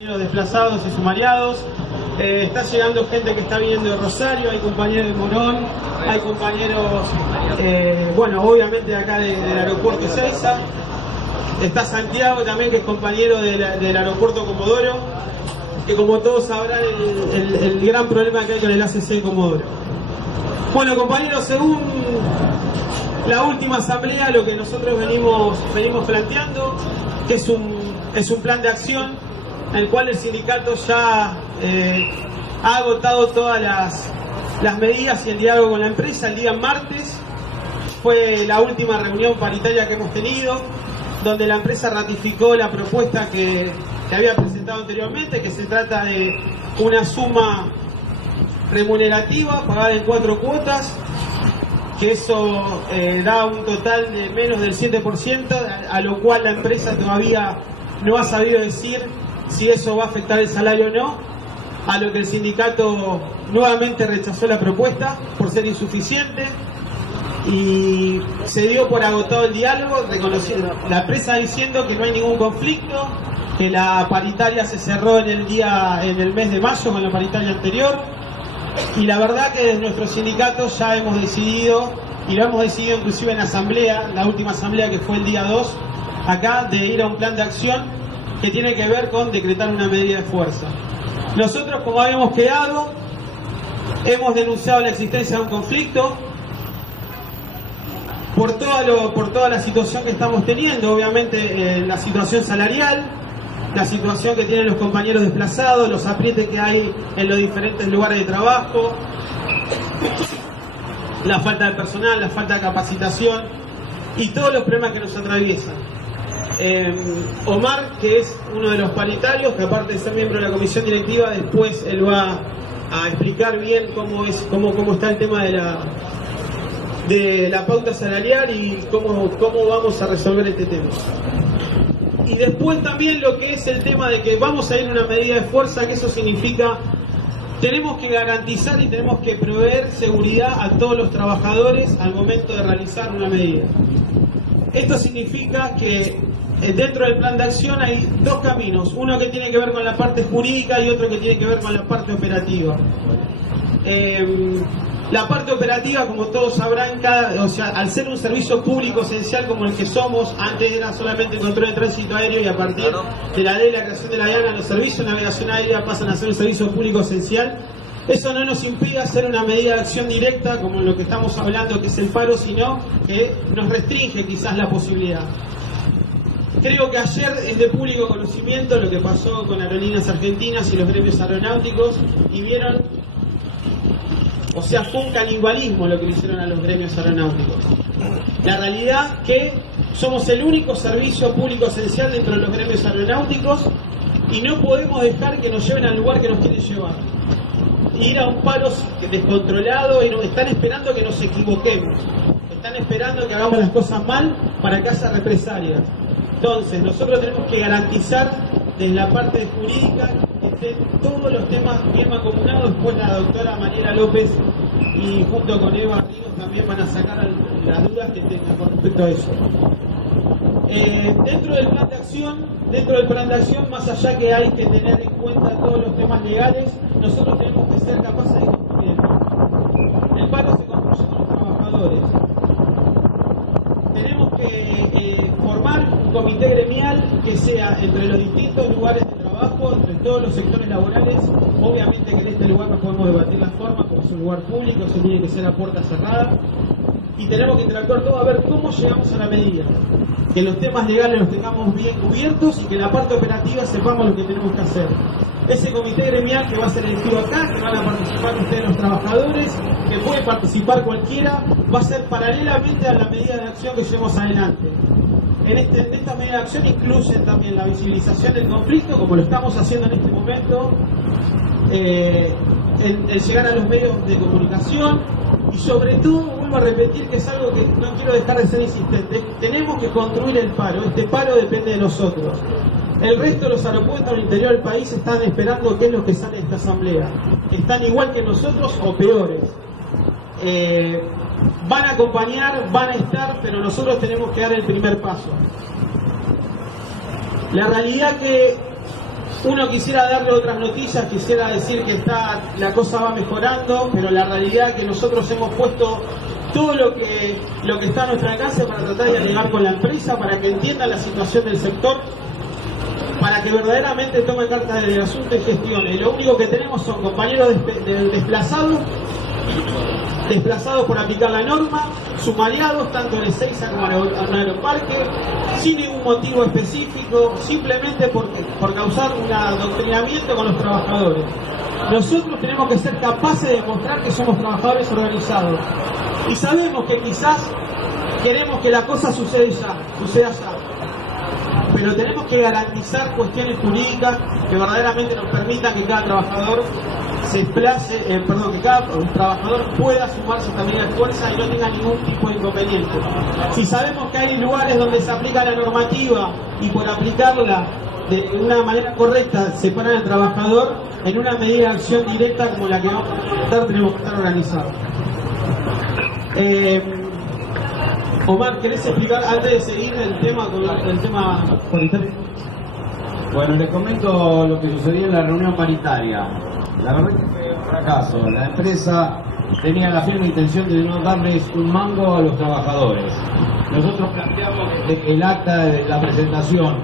Desplazados y sumariados, está llegando gente que está viniendo de Rosario, hay compañeros de Morón, hay compañeros, bueno, obviamente de acá del aeropuerto Ezeiza, está Santiago también, que es compañero del aeropuerto Comodoro, que como todos sabrán el gran problema que hay con el ACC en Comodoro. Bueno, compañeros, según la última asamblea, lo que nosotros venimos planteando, que es un plan de acción en el cual el sindicato ya ha agotado todas las medidas y el diálogo con la empresa. El día martes fue la última reunión paritaria que hemos tenido, donde la empresa ratificó la propuesta que había presentado anteriormente, que se trata de una suma remunerativa pagada en 4 cuotas, que eso da un total de menos del 7%, a lo cual la empresa todavía no ha sabido decir si eso va a afectar el salario o no, a lo que el sindicato nuevamente rechazó la propuesta por ser insuficiente y se dio por agotado el diálogo, reconociendo la empresa diciendo que no hay ningún conflicto, que la paritaria se cerró en el mes de mayo con la paritaria anterior, y la verdad que desde nuestro sindicato ya hemos decidido, y lo hemos decidido inclusive en la asamblea, la última asamblea que fue el día 2, acá, de ir a un plan de acción que tiene que ver con decretar una medida de fuerza. Nosotros, como habíamos quedado, hemos denunciado la existencia de un conflicto por toda la situación que estamos teniendo, obviamente la situación salarial, la situación que tienen los compañeros desplazados, los aprietes que hay en los diferentes lugares de trabajo, la falta de personal, la falta de capacitación y todos los problemas que nos atraviesan. Omar, que es uno de los paritarios, que aparte de ser miembro de la comisión directiva, después él va a explicar bien cómo está el tema de la pauta salarial y cómo vamos a resolver este tema. Y después también lo que es el tema de que vamos a ir a una medida de fuerza, que eso significa tenemos que garantizar y tenemos que proveer seguridad a todos los trabajadores al momento de realizar una medida. Esto significa que dentro del plan de acción hay 2 caminos, uno que tiene que ver con la parte jurídica y otro que tiene que ver con la parte operativa. La parte operativa, como todos sabrán, al ser un servicio público esencial como el que somos, antes era solamente control de tránsito aéreo y a partir de la ley de la creación de la DIANA, los servicios de navegación aérea pasan a ser un servicio público esencial. Eso no nos impide hacer una medida de acción directa como lo que estamos hablando, que es el paro, sino que nos restringe quizás la posibilidad. Creo que ayer es de público conocimiento lo que pasó con Aerolíneas Argentinas y los gremios aeronáuticos, y vieron, o sea, fue un canibalismo lo que le hicieron a los gremios aeronáuticos. La realidad que somos el único servicio público esencial dentro de los gremios aeronáuticos y no podemos dejar que nos lleven al lugar que nos quieren llevar. Ir a un paro descontrolado, y están esperando que nos equivoquemos, están esperando que hagamos las cosas mal para que haya represalias. Entonces, nosotros tenemos que garantizar desde la parte jurídica que estén todos los temas bien mancomunados. Después la doctora Mariela López y junto con Eva Ríos también van a sacar las dudas que tengan con respecto a eso. Dentro del plan de acción, más allá que hay que tener en cuenta todos los temas legales, nosotros tenemos que ser capaces de construir. El paro se construye con los trabajadores. Tenemos que formar un comité gremial que sea entre los distintos lugares de trabajo, entre todos los sectores laborales. Obviamente que en este lugar no podemos debatir las formas, porque es un lugar público, eso tiene que ser a puerta cerrada. Y tenemos que interactuar todo a ver cómo llegamos a la medida. Que los temas legales los tengamos bien cubiertos y que en la parte operativa sepamos lo que tenemos que hacer. Ese comité gremial que va a ser elegido acá, que van a participar ustedes los trabajadores, que puede participar cualquiera, va a ser paralelamente a la medida de acción que llevemos adelante. En esta medida de acción incluyen también la visibilización del conflicto, como lo estamos haciendo en este momento, el llegar a los medios de comunicación y sobre todo, vuelvo a repetir que es algo que no quiero dejar de ser insistente, tenemos que construir el paro, este paro depende de nosotros. El resto de los aeropuertos del interior del país están esperando qué es lo que sale de esta asamblea. Están igual que nosotros o peores. Van a acompañar, van a estar, pero nosotros tenemos que dar el primer paso. La realidad que Uno quisiera darle otras noticias, quisiera decir que la cosa va mejorando, pero la realidad es que nosotros hemos puesto todo lo que está a nuestra alcance para tratar de dialogar con la empresa, para que entienda la situación del sector, para que verdaderamente tome cartas del asunto y gestione. Lo único que tenemos son compañeros desplazados por aplicar la norma, sumariados tanto en Ezeiza como en Aeroparque, sin ningún motivo específico, simplemente por causar un adoctrinamiento con los trabajadores. Nosotros tenemos que ser capaces de demostrar que somos trabajadores organizados. Y sabemos que quizás queremos que la cosa suceda ya. Pero tenemos que garantizar cuestiones jurídicas que verdaderamente nos permitan que cada trabajador se desplace, que cada trabajador pueda sumarse también a la fuerza y no tenga ningún tipo de inconveniente. Si sabemos que hay lugares donde se aplica la normativa y por aplicarla de una manera correcta separan al trabajador, en una medida de acción directa como la que vamos a implementar tenemos que estar organizados. Omar, ¿querés explicar antes de seguir el tema paritario? Bueno, les comento lo que sucedió en la reunión paritaria. La verdad que fue un fracaso. La empresa tenía la firme intención de no darles un mango a los trabajadores. Nosotros planteamos el acta de la presentación,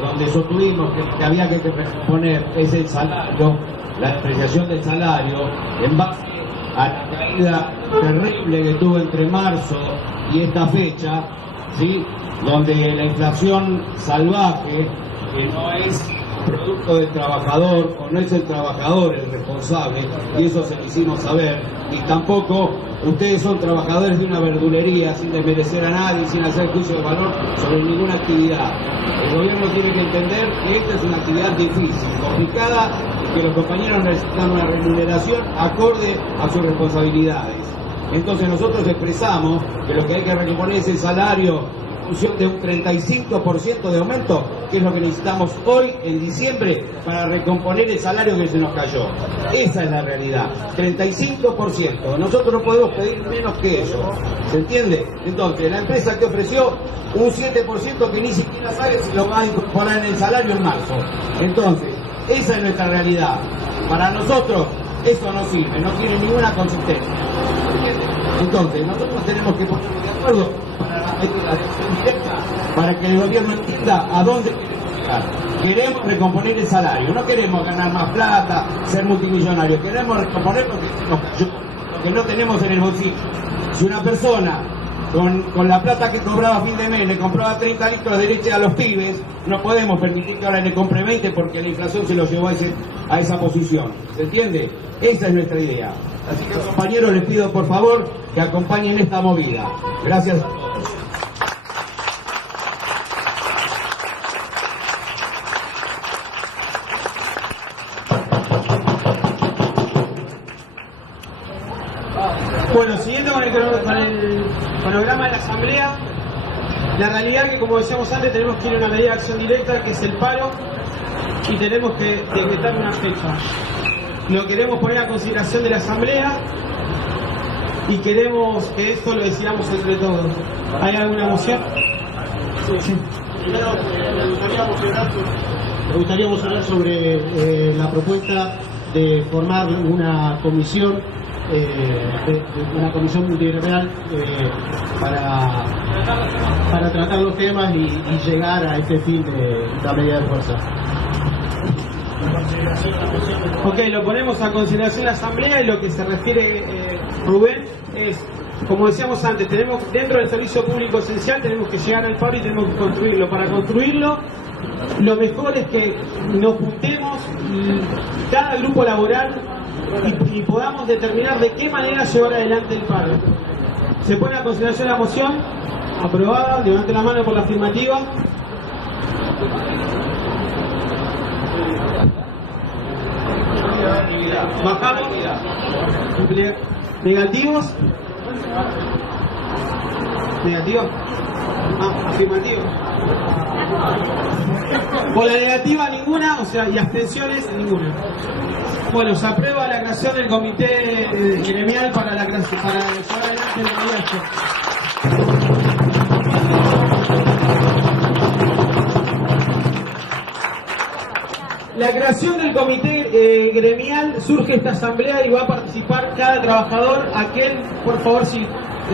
donde sostuvimos que había que poner ese salario, la depreciación del salario, en base a la caída terrible que tuvo entre marzo y esta fecha, ¿sí? Donde la inflación salvaje, que no es producto del trabajador, o no es el trabajador el responsable, y eso se lo hicimos saber, y tampoco ustedes son trabajadores de una verdulería, sin desmerecer a nadie, sin hacer juicio de valor sobre ninguna actividad. El gobierno tiene que entender que esta es una actividad difícil, complicada, y que los compañeros necesitan una remuneración acorde a sus responsabilidades. Entonces nosotros expresamos que lo que hay que recomponer es el salario en función de un 35% de aumento, que es lo que necesitamos hoy en diciembre para recomponer el salario que se nos cayó. Esa es la realidad, 35%. Nosotros no podemos pedir menos que eso, ¿se entiende? Entonces la empresa que ofreció un 7% que ni siquiera sabe si lo va a incorporar en el salario en marzo. Entonces, esa es nuestra realidad. Para nosotros eso no sirve, no tiene ninguna consistencia. Entonces, nosotros tenemos que ponernos de acuerdo para la medida de acción directa, para que el gobierno entienda a dónde queremos llegar. Queremos recomponer el salario, no queremos ganar más plata, ser multimillonarios, queremos recomponer lo que nos cayó, lo que no tenemos en el bolsillo. Si una persona con la plata que cobraba a fin de mes le compraba 30 litros de leche a los pibes, no podemos permitir que ahora le compre 20 porque la inflación se lo llevó a esa posición. ¿Se entiende? Esa es nuestra idea. Así que, compañeros, les pido por favor que acompañen esta movida. Gracias a todos. Bueno, siguiendo con el cronograma de la asamblea, la realidad es que, como decíamos antes, tenemos que ir a una medida de acción directa, que es el paro, y tenemos que decretar una fecha. Lo queremos poner a consideración de la asamblea y queremos que esto lo decidamos entre todos. ¿Hay alguna moción? Sí. Primero, me gustaría hablar sobre la propuesta de formar una comisión multigremial para tratar los temas y llegar a este fin de la medida de fuerza. Ok, lo ponemos a consideración de la asamblea, y lo que se refiere Rubén es, como decíamos antes, tenemos dentro del servicio público esencial, tenemos que llegar al paro y tenemos que construirlo. Para construirlo, lo mejor es que nos juntemos cada grupo laboral y podamos determinar de qué manera llevar adelante el paro. Se pone a consideración la moción, aprobada, levante la mano por la afirmativa. Bajamos. Negativos. Negativo. Afirmativo. Por la negativa ninguna, o sea, y abstenciones ninguna. Bueno, se aprueba la creación del comité gremial para llevar adelante la medida. la creación del comité gremial surge esta asamblea y va a participar cada trabajador, aquel, por favor, si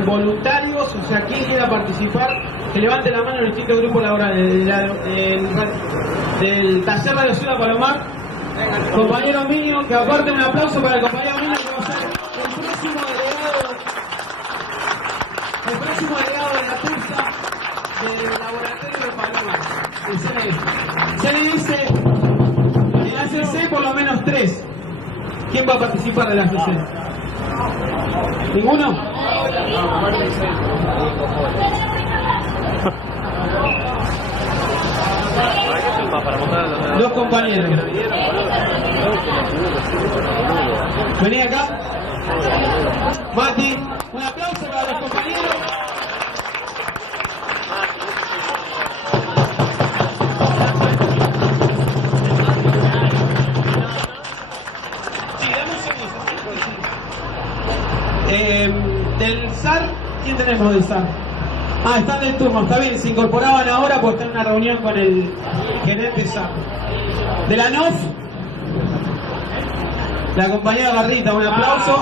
voluntarios, o sea, quien quiera participar, que levante la mano en el distinto grupo laboral del taller de la ciudad Palomar. Compañero Minio, que aparte un aplauso para el compañero Minio, que va a ser el próximo delegado de la TURSA del laboratorio de Palomar, el CNS. En la CC por lo menos 3. ¿Quién va a participar de la CC? ¿Ninguno? Dos compañeros. Vení acá. Mati, un aplauso para los compañeros. Del SAR, ¿quién tenemos del SAR? Ah, están del turno, está bien, se incorporaban ahora porque están en una reunión con el gerente SAR. De la NOF, la compañera Barrita, un aplauso.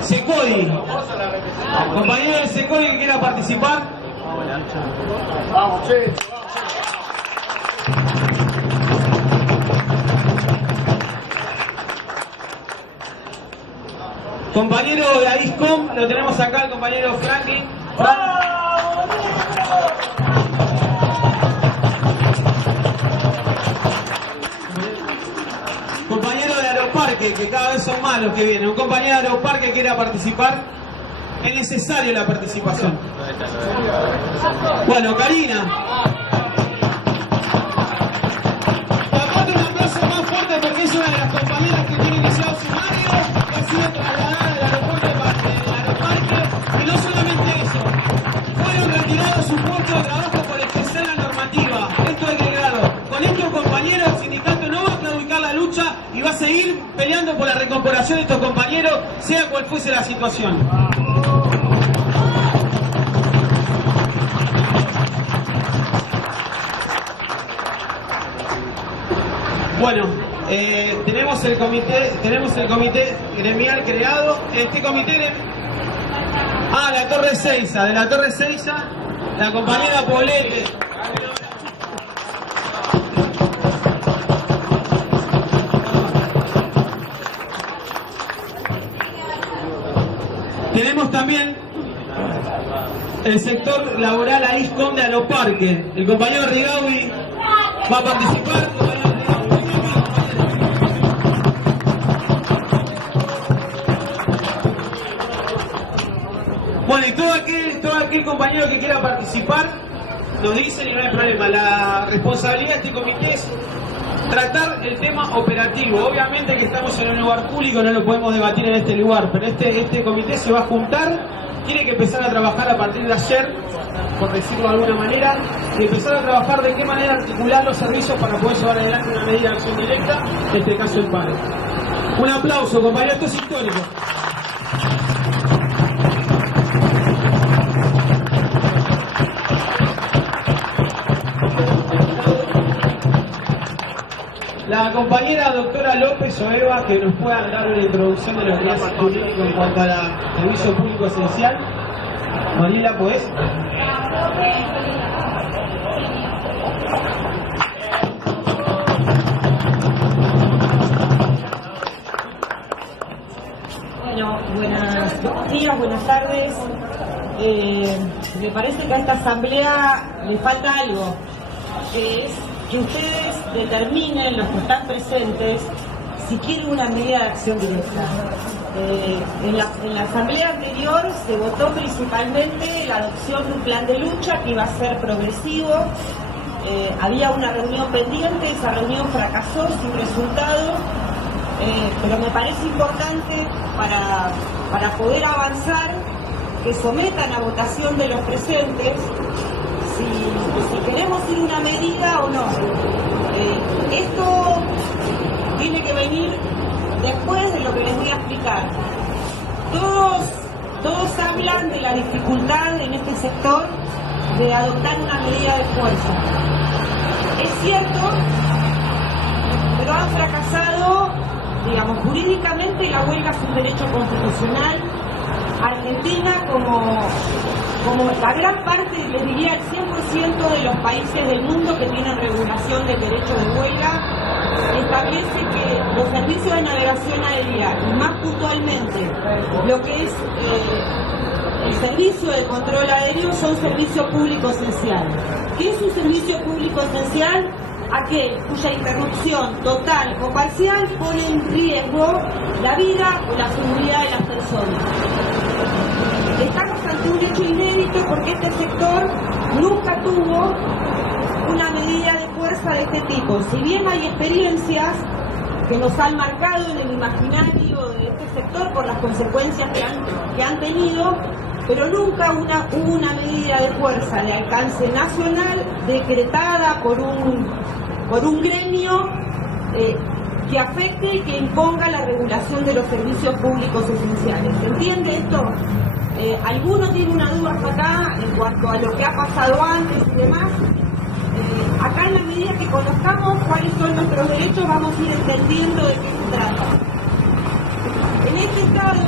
Secodi, compañero del Secodi que quiera participar. Vamos, che. Compañero de AISCOM, lo tenemos acá, el compañero Franklin. Compañero de Aeroparque, que cada vez son más los que vienen. Un compañero de Aeroparque que quiera participar. Es necesario la participación. Bueno, Karina. Aparte un aplauso más fuerte porque es una de las compañeras que tiene iniciado sumario, que ha sido trasladada del aeropuerto de Aeroparque, y no solamente eso, fueron retirados sus puestos de trabajo por expresar la normativa. Esto hay que aclararlo. Con estos compañeros el sindicato no va a claudicar la lucha y va a seguir peleando por la reincorporación de estos compañeros, sea cual fuese la situación. Bueno, tenemos el comité gremial creado. Este comité la Torre Seiza, de la Torre Seiza, la compañera Polete. Tenemos también el sector laboral AISCOM de Aeroparque. El compañero Rigaudi va a participar. Bueno, y todo aquel compañero que quiera participar, nos dicen y no hay problema. La responsabilidad de este comité es tratar el tema operativo. Obviamente que estamos en un lugar público, no lo podemos debatir en este lugar, pero este comité se va a juntar, tiene que empezar a trabajar a partir de ayer, por decirlo de alguna manera, y empezar a trabajar de qué manera articular los servicios para poder llevar adelante una medida de acción directa, en este caso el paro. Un aplauso, compañero, esto es histórico. La compañera doctora López o Eva, que nos pueda dar una introducción de lo que es jurídico en cuanto al servicio público esencial. Mariela, ¿podés? Bueno, buenos días, buenas tardes. Me parece que a esta asamblea le falta algo, que es que ustedes determinen, los que están presentes, si quieren una medida de acción directa. En la asamblea anterior se votó principalmente la adopción de un plan de lucha que iba a ser progresivo. Había una reunión pendiente, esa reunión fracasó sin resultado, pero me parece importante para poder avanzar que sometan a votación de los presentes si queremos ir una medida o no. Esto tiene que venir después de lo que les voy a explicar. Todos todos hablan de la dificultad en este sector de adoptar una medida de fuerza. Es cierto, pero han fracasado, digamos, jurídicamente. La huelga es un derecho constitucional. Argentina, como la gran parte, les diría el 100% de los países del mundo que tienen regulación del derecho de huelga, establece que los servicios de navegación aérea, y más puntualmente lo que es el servicio de control aéreo, son servicios públicos esenciales. ¿Qué es un servicio público esencial? Aquel cuya interrupción total o parcial pone en riesgo la vida o la seguridad de las personas. Estamos ante un hecho inédito porque este sector nunca tuvo una medida de fuerza de este tipo. Si bien hay experiencias que nos han marcado en el imaginario de este sector por las consecuencias que han tenido, pero nunca hubo una medida de fuerza de alcance nacional decretada por un gremio que afecte y que imponga la regulación de los servicios públicos esenciales. ¿Se entiende esto? ¿Alguno tiene una duda acá en cuanto a lo que ha pasado antes y demás? Acá, en la medida que conozcamos cuáles son nuestros derechos, vamos a ir entendiendo de qué se trata. En este estado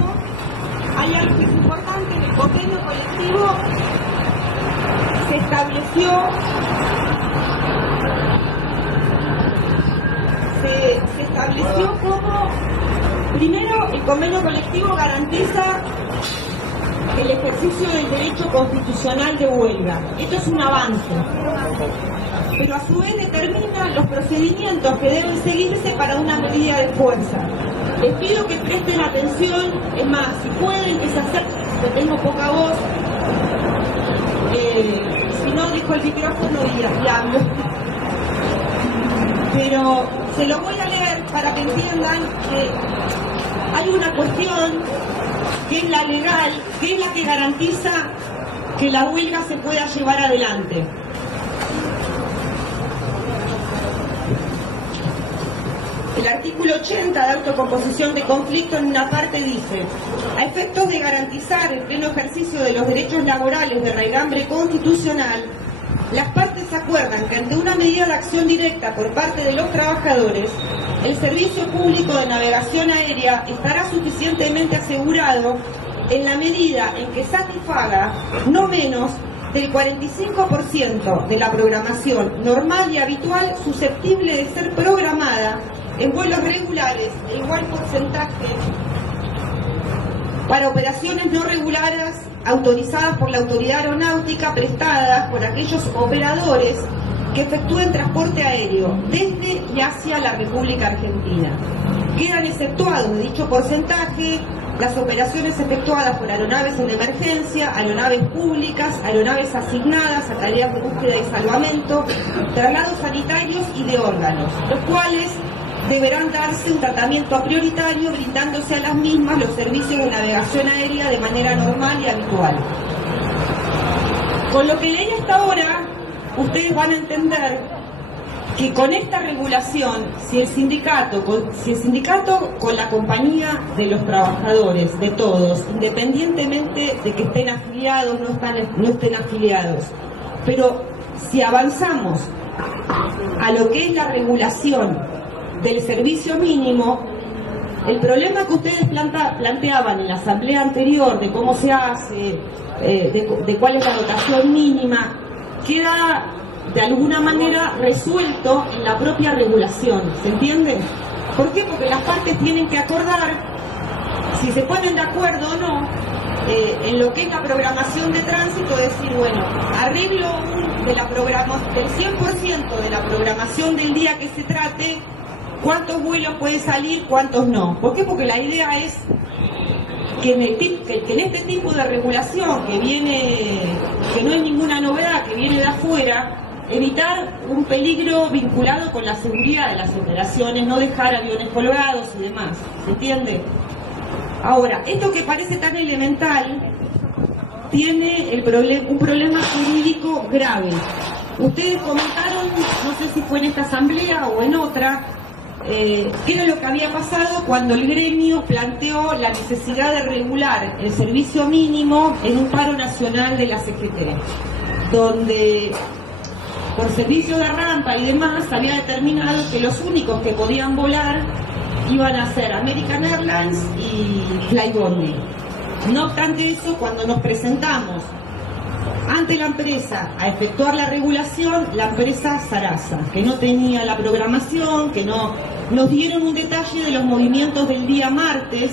hay algo que es importante. En el convenio colectivo se estableció como, primero, el convenio colectivo garantiza el ejercicio del derecho constitucional de huelga. Esto es un avance, pero a su vez determina los procedimientos que deben seguirse para una medida de fuerza. Les pido que presten atención, es más, si pueden, que se acerquen, porque tengo poca voz, si no, dejo el micrófono y hablo. Pero se lo voy a leer para que entiendan que hay una cuestión que es la legal, que es la que garantiza que la huelga se pueda llevar adelante. El artículo 80 de autocomposición de conflicto en una parte dice: a efectos de garantizar el pleno ejercicio de los derechos laborales de raigambre constitucional, las partes acuerdan que ante una medida de acción directa por parte de los trabajadores, el servicio público de navegación aérea estará suficientemente asegurado en la medida en que satisfaga no menos del 45% de la programación normal y habitual susceptible de ser programada en vuelos regulares de igual porcentaje para operaciones no regulares autorizadas por la autoridad aeronáutica, prestadas por aquellos operadores que efectúen transporte aéreo desde y hacia la República Argentina. Quedan exceptuados de dicho porcentaje las operaciones efectuadas por aeronaves en emergencia, aeronaves públicas, aeronaves asignadas a tareas de búsqueda y salvamento, traslados sanitarios y de órganos, los cuales deberán darse un tratamiento prioritario, brindándose a las mismas los servicios de navegación aérea de manera normal y habitual. Con lo que leí hasta ahora, ustedes van a entender que con esta regulación, si el sindicato con la compañía de los trabajadores, de todos, independientemente de que estén afiliados o no estén afiliados, pero si avanzamos a lo que es la regulación del servicio mínimo, el problema que ustedes planteaban en la asamblea anterior de cómo se hace, de cuál es la dotación mínima, queda de alguna manera resuelto en la propia regulación. ¿Se entiende? ¿Por qué? Porque las partes tienen que acordar si se ponen de acuerdo o no en lo que es la programación de tránsito, decir, bueno, arreglo del 100% de la programación del día que se trate, cuántos vuelos pueden salir, cuántos no. ¿Por qué? Porque la idea es que en este tipo de regulación que no es ninguna novedad, que viene de afuera, evitar un peligro vinculado con la seguridad de las operaciones, no dejar aviones colgados y demás. ¿Se entiende? Ahora, esto que parece tan elemental tiene un problema jurídico grave. Ustedes comentaron, no sé si fue en esta asamblea o en otra, qué era lo que había pasado cuando el gremio planteó la necesidad de regular el servicio mínimo en un paro nacional de la CGT, donde por servicio de rampa y demás había determinado que los únicos que podían volar iban a ser American Airlines y Flybondi. No obstante eso, cuando nos presentamos ante la empresa a efectuar la regulación, la empresa Sarasa, que no tenía la programación, que no nos dieron un detalle de los movimientos del día martes,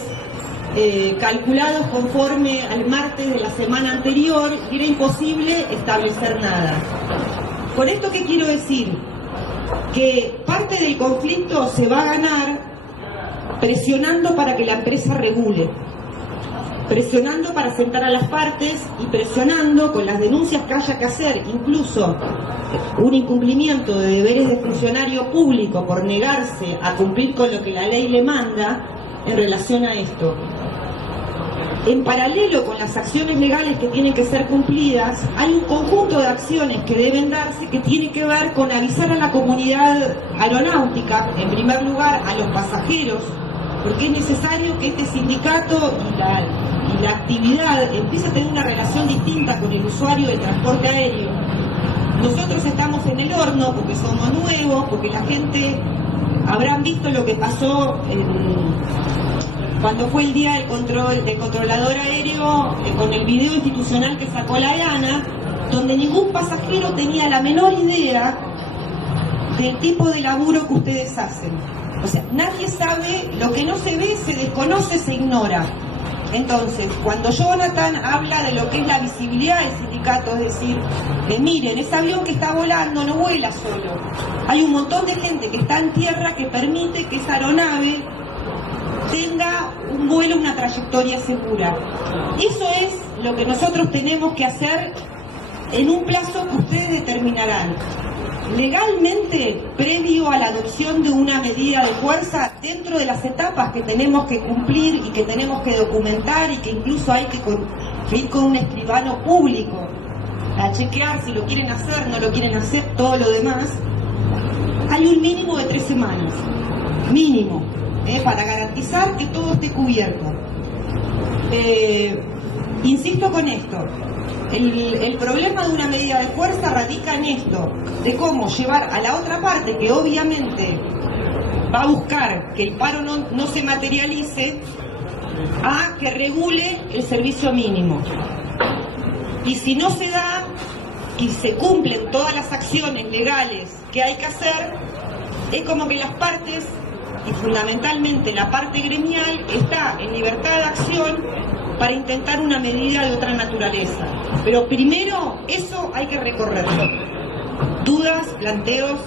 calculados conforme al martes de la semana anterior, y era imposible establecer nada. Con esto, ¿qué quiero decir? Que parte del conflicto se va a ganar presionando para que la empresa regule, presionando para sentar a las partes y presionando con las denuncias que haya que hacer, incluso un incumplimiento de deberes de funcionario público por negarse a cumplir con lo que la ley le manda en relación a esto. En paralelo con las acciones legales que tienen que ser cumplidas, hay un conjunto de acciones que deben darse que tiene que ver con avisar a la comunidad aeronáutica, en primer lugar a los pasajeros, porque es necesario que este sindicato y la actividad empiece a tener una relación distinta con el usuario del transporte aéreo. Nosotros estamos en el horno porque somos nuevos, porque la gente habrán visto lo que pasó cuando fue el día del controlador aéreo, con el video institucional que sacó la ANA, donde ningún pasajero tenía la menor idea del tipo de laburo que ustedes hacen. O sea, nadie sabe, lo que no se ve, se desconoce, se ignora. Entonces, cuando Jonathan habla de lo que es la visibilidad del sindicato, es decir, miren, ese avión que está volando no vuela solo. Hay un montón de gente que está en tierra que permite que esa aeronave tenga un vuelo, una trayectoria segura. Eso es lo que nosotros tenemos que hacer en un plazo que ustedes determinarán. Legalmente, previo a la adopción de una medida de fuerza, dentro de las etapas que tenemos que cumplir y que tenemos que documentar y que incluso hay que ir con un escribano público a chequear si lo quieren hacer, no lo quieren hacer, todo lo demás, hay un mínimo de 3 semanas, mínimo, para garantizar que todo esté cubierto. Insisto con esto. El problema de una medida de fuerza radica en esto, de cómo llevar a la otra parte, que obviamente va a buscar que el paro no se materialice, a que regule el servicio mínimo. Y si no se da y se cumplen todas las acciones legales que hay que hacer, es como que las partes, y fundamentalmente la parte gremial, está en libertad de acción para intentar una medida de otra naturaleza. Pero primero, eso hay que recorrerlo. ¿Dudas? ¿Planteos?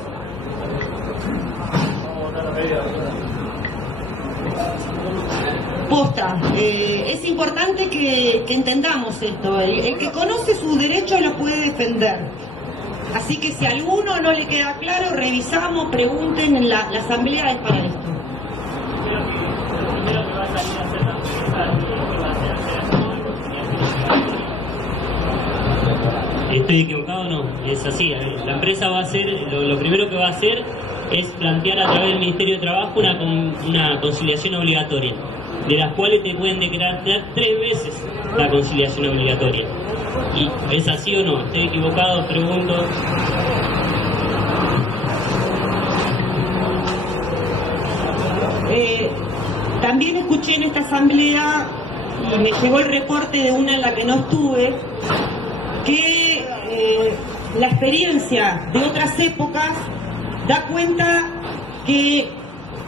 Posta, es importante que entendamos esto. El que conoce sus derechos lo puede defender. Así que si a alguno no le queda claro, revisamos, pregunten, en la asamblea es para esto. ¿Estoy equivocado o no? Es así. La empresa va a hacer, lo primero que va a hacer es plantear a través del Ministerio de Trabajo una conciliación obligatoria, de las cuales te pueden declarar 3 veces la conciliación obligatoria. ¿Y es así o no? ¿Estoy equivocado? Pregunto. También escuché en esta asamblea, y me llegó el reporte de una en la que no estuve, que la experiencia de otras épocas da cuenta que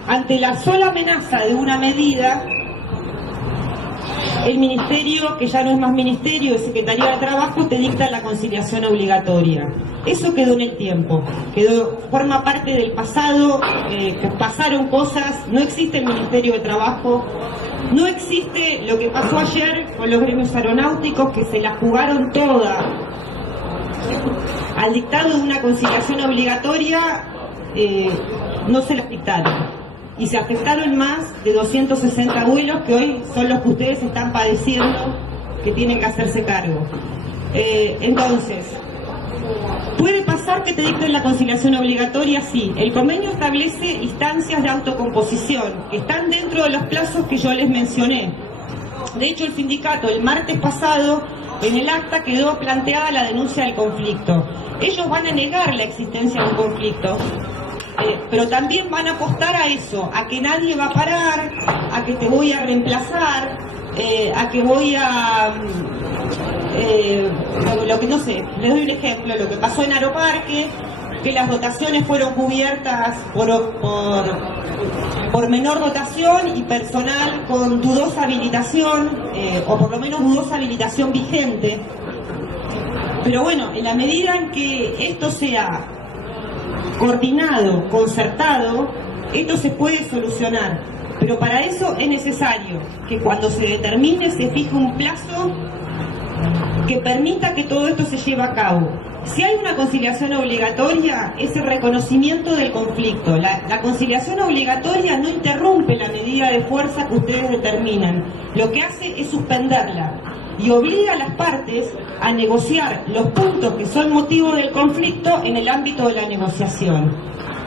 ante la sola amenaza de una medida, el ministerio, que ya no es más ministerio, es Secretaría de Trabajo, te dicta la conciliación obligatoria. Eso quedó en el tiempo, forma parte del pasado, que pasaron cosas, no existe el Ministerio de Trabajo, no existe lo que pasó ayer con los gremios aeronáuticos, que se la jugaron toda al dictado de una conciliación obligatoria. No se la dictaron y se afectaron más de 260 vuelos que hoy son los que ustedes están padeciendo, que tienen que hacerse cargo. Entonces, ¿Puede pasar que te dicten la conciliación obligatoria? Sí. El convenio establece instancias de autocomposición que están dentro de los plazos que yo les mencioné. De hecho, el sindicato el martes pasado, en el acta, quedó planteada la denuncia del conflicto. Ellos van a negar la existencia de un conflicto, pero también van a apostar a eso, a que nadie va a parar, a que te voy a reemplazar, a que voy a... lo que no sé, les doy un ejemplo, lo que pasó en Aeroparque, que las dotaciones fueron cubiertas por menor dotación y personal con dudosa habilitación, o por lo menos dudosa habilitación vigente. Pero bueno, en la medida en que esto sea coordinado, concertado, esto se puede solucionar. Pero para eso es necesario que cuando se determine se fije un plazo que permita que todo esto se lleve a cabo. Si hay una conciliación obligatoria, es el reconocimiento del conflicto. La conciliación obligatoria no interrumpe la medida de fuerza que ustedes determinan. Lo que hace es suspenderla y obliga a las partes a negociar los puntos que son motivo del conflicto en el ámbito de la negociación.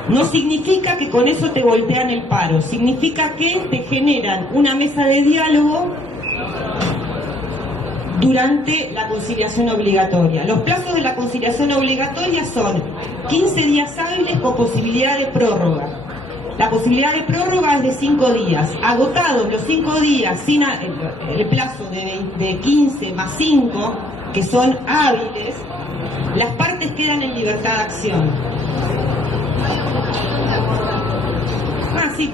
No significa que con eso te voltean el paro, significa que te generan una mesa de diálogo durante la conciliación obligatoria. Los plazos de la conciliación obligatoria son 15 días hábiles con posibilidad de prórroga. La posibilidad de prórroga es de 5 días. Agotados los 5 días sin el plazo de 15 más 5, que son hábiles, las partes quedan en libertad de acción. Sí,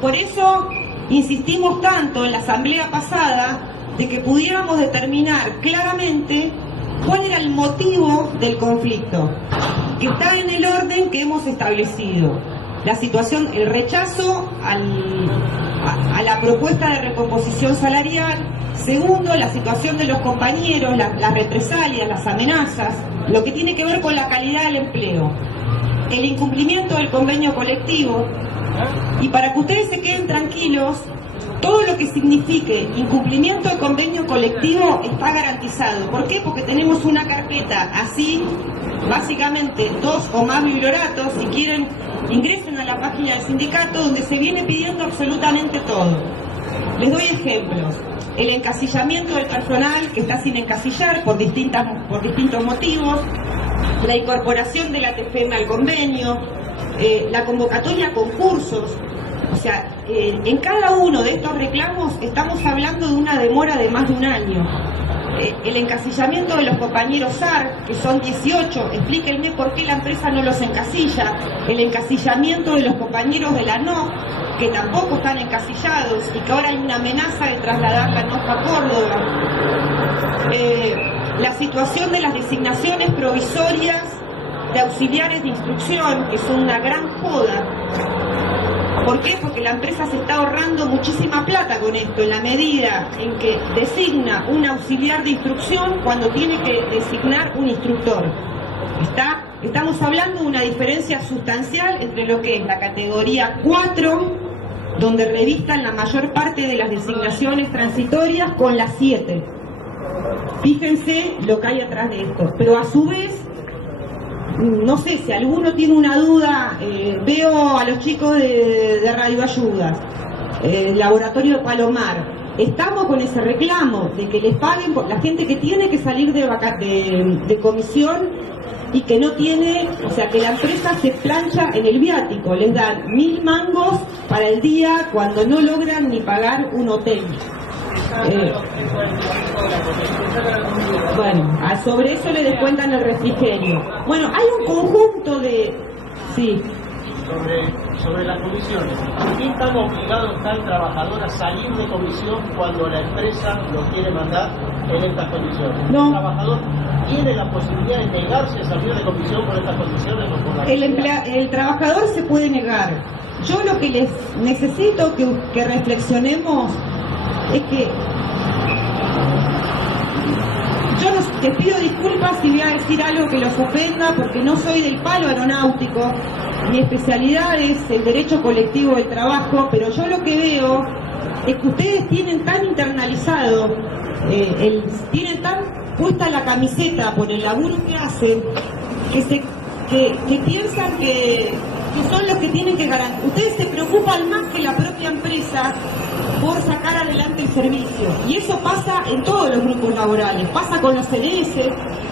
por eso insistimos tanto en la asamblea pasada de que pudiéramos determinar claramente cuál era el motivo del conflicto, que está en el orden que hemos establecido. La situación, el rechazo a la propuesta de recomposición salarial. Segundo, la situación de los compañeros, las represalias, las amenazas, lo que tiene que ver con la calidad del empleo. El incumplimiento del convenio colectivo. Y para que ustedes se queden tranquilos, todo lo que signifique incumplimiento del convenio colectivo está garantizado. ¿Por qué? Porque tenemos una carpeta así, básicamente 2 o más biblioratos. Si quieren, ingresen a la página del sindicato, donde se viene pidiendo absolutamente todo. Les doy ejemplos. El encasillamiento del personal que está sin encasillar por distintos motivos, la incorporación de la TFM al convenio, la convocatoria a concursos. O sea, en cada uno de estos reclamos estamos hablando de una demora de más de un año. El encasillamiento de los compañeros SAR, que son 18, explíquenme por qué la empresa no los encasilla. El encasillamiento de los compañeros de la NOF, que tampoco están encasillados y que ahora hay una amenaza de trasladar la NOF a Córdoba. La situación de las designaciones provisorias de auxiliares de instrucción, que son una gran joda. ¿Por qué? Porque la empresa se está ahorrando muchísima plata con esto, en la medida en que designa un auxiliar de instrucción cuando tiene que designar un instructor. Estamos hablando de una diferencia sustancial entre lo que es la categoría 4, donde revistan la mayor parte de las designaciones transitorias, con la 7. Fíjense lo que hay atrás de esto. Pero a su vez, no sé, si alguno tiene una duda, veo a los chicos de Radio Ayudas, Laboratorio de Palomar, estamos con ese reclamo de que les paguen por la gente que tiene que salir de comisión y que no tiene, o sea, que la empresa se plancha en el viático, les dan 1000 mangos para el día cuando no logran ni pagar un hotel. Bueno, sobre eso le descuentan el refrigerio. Bueno, hay un conjunto de... Sí. Sobre las comisiones, ¿qué tan obligado está el trabajador a salir de comisión cuando la empresa lo quiere mandar en estas condiciones? No. ¿El trabajador tiene la posibilidad de negarse a salir de comisión por estas condiciones o por la el trabajador se puede negar. Yo lo que les necesito que reflexionemos es que yo les pido disculpas si voy a decir algo que los ofenda, porque no soy del palo aeronáutico, mi especialidad es el derecho colectivo del trabajo, pero yo lo que veo es que ustedes tienen tan internalizado, tienen tan puesta la camiseta por el laburo que hacen, que piensan que son los que tienen que garantizar. Ustedes se preocupan más que la propia empresa por sacar adelante el servicio. Y eso pasa en todos los grupos laborales. Pasa con los CNS,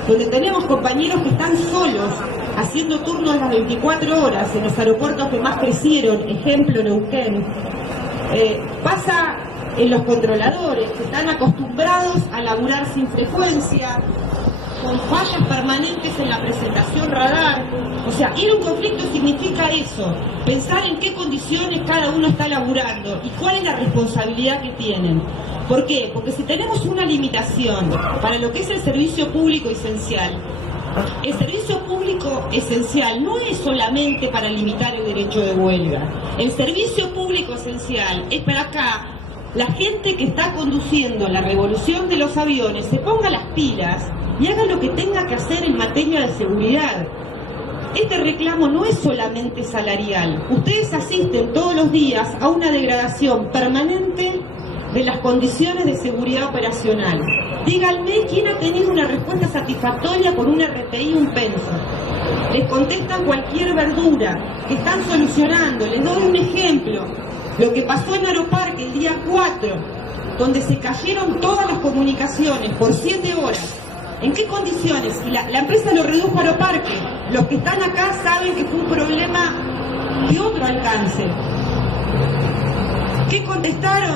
donde tenemos compañeros que están solos, haciendo turnos las 24 horas en los aeropuertos que más crecieron, ejemplo Neuquén. Pasa en los controladores, que están acostumbrados a laburar sin frecuencia, con fallas permanentes en la presentación radar. O sea, ir a un conflicto significa eso, pensar en qué condiciones cada uno está laburando y cuál es la responsabilidad que tienen. ¿Por qué? Porque si tenemos una limitación para lo que es el servicio público esencial, el servicio público esencial no es solamente para limitar el derecho de huelga. El servicio público esencial es para acá. La gente que está conduciendo la revolución de los aviones se ponga las pilas y haga lo que tenga que hacer en materia de seguridad. Este reclamo no es solamente salarial. Ustedes asisten todos los días a una degradación permanente de las condiciones de seguridad operacional. Díganme quién ha tenido una respuesta satisfactoria con un RTI un penso. Les contestan cualquier verdura, que están solucionando. Les doy un ejemplo. Lo que pasó en Aeroparque el día 4, donde se cayeron todas las comunicaciones por 7 horas. ¿En qué condiciones? Y la empresa lo redujo a Aeroparque. Los que están acá saben que fue un problema de otro alcance. ¿Qué contestaron?